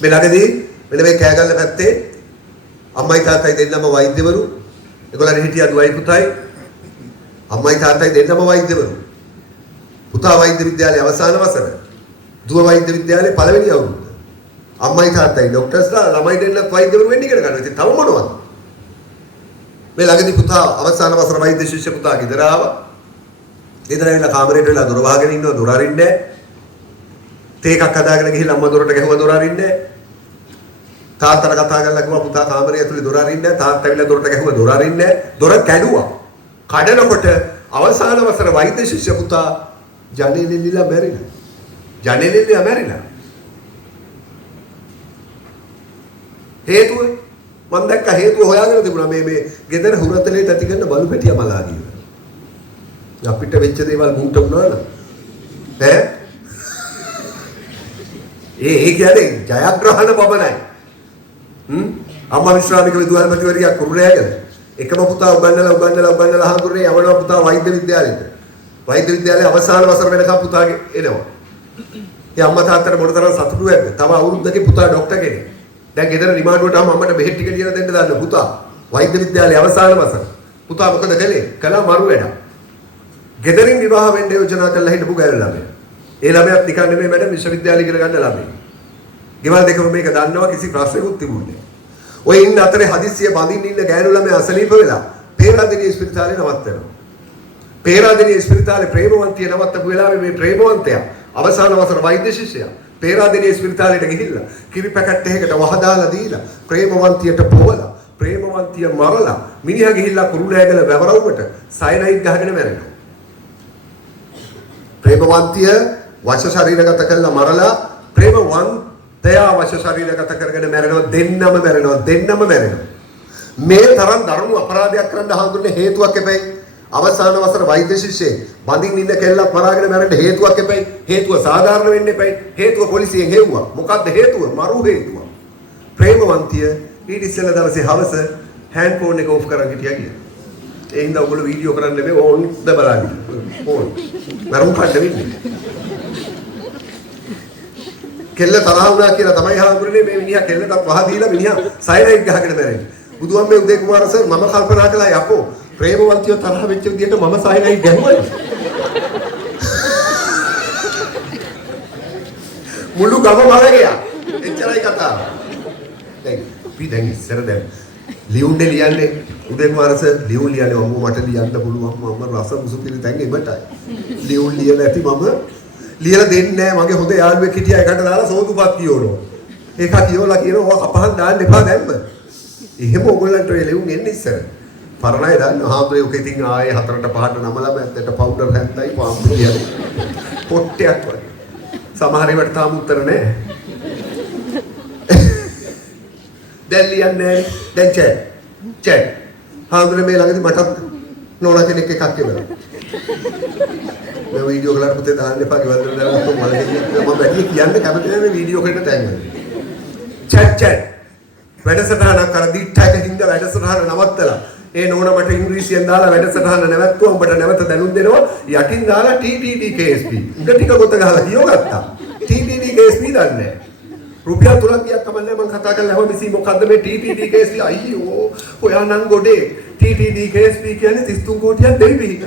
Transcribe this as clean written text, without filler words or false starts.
මේ ළඟදී මෙන්න මේ කෑගල්ල පැත්තේ අම්මයි තාත්තයි දෙන්නම වෛද්‍යවරු. ඒගොල්ලන් හිටියා දුවයි පුතයි. අම්මයි තාත්තයි දෙන්නම වෛද්‍යවරු. පුතා වෛද්‍ය විද්‍යාලයේ අවසාන වසර. දුව වෛද්‍ය විද්‍යාලයේ පළවෙනි අවුරුද්ද. අම්මයි තාත්තයි ડોක්ටර්ස්ලා ළමයි දෙන්නත් වෛද්‍යවරු වෙන්න ඉගෙන ගන්නවා. ඉතින් තව මොනවද? මේ ළඟදී පුතා අවසාන වසර වෛද්‍ය ශිෂ්‍ය පුතා ගෙදර ආවා. ගෙදර ඇවිල්ලා කාමරේට වෙලා දොර වහගෙන ඉන්නවා දොර අරින්නේ නැහැ. තේ එකක් හදාගෙන ගිහිල්ලා අම්මා දොරට ගැහුවා දොර අරින්නේ නැහැ. තාත්තට කතා කරලා කිව්වා පුතා කාමරේ ඇතුලේ දොර අරින්නේ නැහැ. තාත්තා ඇවිල්ලා දොරට ගැහුවා දොර අරින්නේ නැහැ. දොර කැඩුවා. කඩනකොට අවසාන වසර වෛද්‍ය ශිෂ්‍ය පුතා ජනේලෙලිලා මැරිලා. ජනේලෙලිලා මැරිලා. හේතුව මම දැක්ක හේතුව හොයාගෙන තිබුණා මේ ගෙදර හුරතලේට ඇති කරන බලු පැටිය මලා ගියා. අපිට වෙච්ච දේවල් මුන්ට වුණා නේද? ඈ ඒ කියන්නේ ජයග්‍රහණ බබනයි. අම්මා විශ්‍රාමික විදුහල්පතිවරියක් කුරුණෑගල එකම පුතා උගන්නලා හඳුරන්නේ යවනවා පුතා වෛද්‍ය විද්‍යාලෙට. වෛද්‍ය විද්‍යාලයේ අවසාන වසර වෙනකම් පුතාගේ එනවා. ඒ අම්මා තාත්තට මොනතරම් සතුටු වෙද්ද? තව අවුරුද්දකින් පුතා ડોක්ටර් කෙනෙක්. දැන් ගෙදර රිමාන්ඩුවට ආවම අම්මට බෙහෙත් ටික ලියලා දෙන්න දාන්න පුතා. වෛද්‍ය විද්‍යාලයේ අවසාන වසර. පුතා මොකද කළේ? කළා මරු වැඩක්. ගෙදරින් විවාහ වෙන්න යෝජනා කරලා හිටපු ගෑනු ළමයා. ඒ ළමයාත් නිකන් නෙමෙයි මැඩම් විශ්වවිද්‍යාලය ඉගෙන ගන්න ළමයි. ගෙවල් දෙකම මේක දන්නවා කිසි ප්‍රශ්නකුත් තිබුණේ නැහැ. ඔය ඉන්න අතරේ හදිස්සිය බඳින්න ඉන්න ගෑනු ළමයා අසනීප වෙලා පේරාදෙණිය ස්පිරිතාලේ නවත්තනවා. පේරාදෙණිය ස්පිරිතාලේ ප්‍රේමවන්තිය නවත්තපු වෙලාවේ මේ ප්‍රේමවන්තයා අවසාන වසර වෛද්‍ය ශිෂ්‍යයා පේරාදෙණිය ස්පිරිතාලේට ගිහිල්ලා කිරි පැකට් එකකට වහදාලා දීලා ප්‍රේමවන්තියට පොවලා ප්‍රේමවන්තිය මරලා මිනිහා ගිහිල්ලා කුරුණෑගල වැවරවුවට සයනයිඩ් ගහගෙන මැරෙනවා. ප්‍රේමවන්තිය වශ ශරීරගත කළා මරලා ප්‍රේමවන්තයා වශ ශරීරගත කරගෙන මැරෙනවා. දෙන්නම මැරෙනවා. මේ තරම් දරුණු අපරාධයක් කරන්න හඳුන්නේ හේතුවක් එපැයි. අවසාන වසර වෛද්‍ය ශිෂ්‍යයෙක් බඳින් ඉන්න කෙල්ලක් මරාගෙන මැරෙන්න හේතුවක් එපැයි. හේතුව සාධාරණ වෙන්න එපැයි. හේතුව පොලිසියෙන් හෙව්වා. මොකද්ද හේතුව? මරු හේතුව. ප්‍රේමවන්තිය ඊට ඉස්සෙල්ලා දවසේ හවස හෑන්ඩ් ෆෝන් එක ඕෆ් කරන් හිටියා කියලා. ඒ හින්දා ඔයගොල්ලෝ වීඩියෝ කරන්න නෙමෙයි ඕන් ද බලන්නේ. ඕන්. මරුන් කඩ වෙන්නේ. කෙල්ල තරහ වුණා කියලා තමයි හාමුදුරනේ මේ මිනිහා කෙල්ලට වහ දීලා මිනිහා සයනයිඩ් ගහගෙන මැරෙන්නේ. බුදුහාමේ උදේ කුමාර සර් මම කල්පනා කළා යකෝ ප්‍රේමවන්තිය තරහ වෙච්ච විදියට මම සයනයිඩ් ගැහුවා. මුළු ගම මරගියා. එච්චරයි කතාව. දැන් ඉස්සර දැන් ලියුන්නේ ලියන්නේ උදේ කුමාර සර් ලියුම් ලියන්නේ අම්මෝ මට ලියන්න පුළුවන් මම රස මුසු පිළි දැන් එබටයි. ලියුම් ලියලා ඇති මම ලියලා දෙන්නේ නැහැ මගේ හොඳ යාළුවෙක් හිටියා එකට දාලා සෝදුපත් කියවනවා. ඒක කියවලා කියනවා ඔය අපහන් දාන්න එපා දැම්ම. එහෙම ඕගොල්ලන්ට ඔය ලියුම් එන්නේ ඉස්සර. පරණයි දාන්න හාමුදුරුවෝ ඔක ඉතින් ආයේ 4ට 5ට නමලා මැද්දට පවුඩර් හැන්දයි පාම්පු කියන්නේ. පොට්ටයක් වගේ. සමහර ඒවාට තාම උත්තර නැහැ. දැන් ලියන්නේ දැන් චැට්. හාමුදුරුවෝ මේ ළඟදී මට නෝනා කෙනෙක් එකක් කියලා. මේ වීඩියෝ කරලා පුතේ දාන්න එපා ගෙවල් වල දාලා මම වැඩි කියන්න කැමති නැහැ මේ වීඩියෝ කරන ටැග් එක. චැට් වැඩසටහනක් කර දිට්ඨයක හින්දා වැඩසටහන නවත්තලා ඒ නෝනා මට ඉංග්‍රීසියෙන් දාලා වැඩසටහන නැවැත්තුවා උඹට නැවත දැනුම් දෙනවා යටින් දාලා TTD KSP උඩ ටික ගොත ගහලා කියෝ ගත්තා. TTD KSP දන්නේ රුපියල් 3ක් ගියක් කමන්නේ මම කතා කරලා හැම මිසි මොකද්ද මේ TTD KSP අයියෝ ඔයා නම් ගොඩේ TTD KSP කියන්නේ 33 කෝටියක් දෙයි පිහිට.